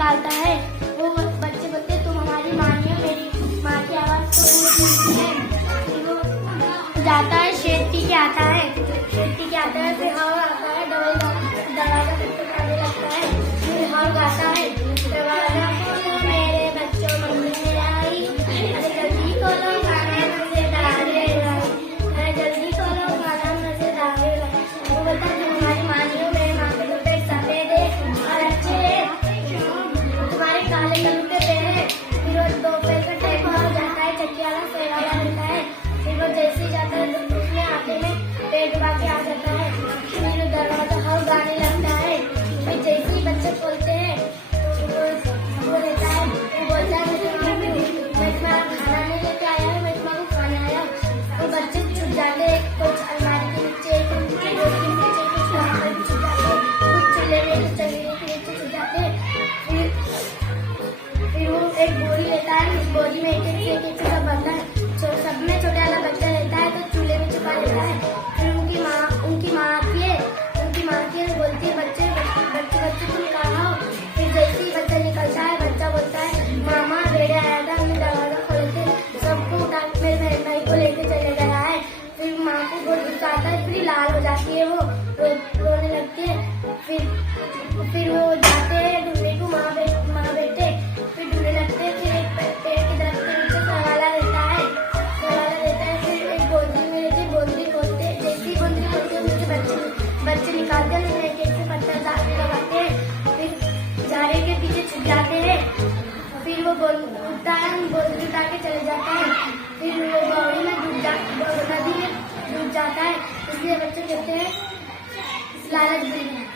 निकालता है। वो बच्चे बोलते तुम हमारी माँ नहीं हो, मेरी माँ की आवाज़ तो वो सुनती है। फिर वो जाता है, शेर पी के आता है, फिर हवा आता है, दरवाजा खटखटाने लगता है। फिर हवा गाता है, दरवाजा खोलो मेरे बच्चों, मम्मी ने आई, अरे जल्दी खोलो खाना मजेदार है, अरे जल्दी खोलो खाना मजेदार है। वो बोलता है तुम हमारी माँ नहीं हो, मेरी माँ के दूध सफेद है और अच्छे है, तुम्हारे काले कलूटे पे है। फिर वो दोपहर का टाइम हो जाता है, चक्की वाला सोया वाला रहता है। फिर वो जैसे ही जाता है तो उसमें आटे में पेट डुबा के आ जाता है। फिर दरवाजा हवा गाने लगता है। फिर जैसे ही बच्चे खोलते हैं वो रहता है, वो बोलता है मैं तुम्हारा खाना नहीं लेके आया हूँ, मैं तुम्हारा खाना आया हूँ। वो बच्चे छुप जाते हैं, कुछ अलमारी के नीचे, कुछ रोड के नीचे, कुछ वहाँ पर छुप जाते हैं, कुछ चूल्हे में, कुछ चंगेरे के नीचे छुप जाते हैं। फिर वो एक बोरी लेता है, उस बोरी में एक सब बनता है। सब में छोटा वाला बच्चा रहता है तो चूल्हे में छुपा लेता है। फिर उनकी माँ आती है, बोलती है बच्चे तुम कहाँ हो। फिर जैसे ही बच्चा निकलता है, बच्चा बोलता है मामा भेड़िया आया था, हमने दरवाजा खोल के सबको उठा के मेरे बहन भाई को लेके चले गया है। फिर माँ को बहुत गुस्सा आता है, फिर लाल हो जाती है, वो रोने लगती है। फिर वो जाते हैं ढूंढने को, माँ बेटे फिर ढूंढने लगते हैं। फिर एक पेड़ की दरख्त के नीचे सवाला रहता है। फिर एक बोंदरी में रहती है, बोंदरी खोलते हैं, जैसे ही बोंदरी खोलते हैं नीचे बच्चे निकालते हैं, उसमें एक से पत्थर झाड़े लगाते हैं। फिर झाड़े के पीछे छुप जाते हैं। फिर वो उठता है, बोंदरी उठा के चले जाता है। फिर वो बावड़ी में नदी में डूब जाता है। इसलिए बच्चे कहते हैं लालच बुरी है।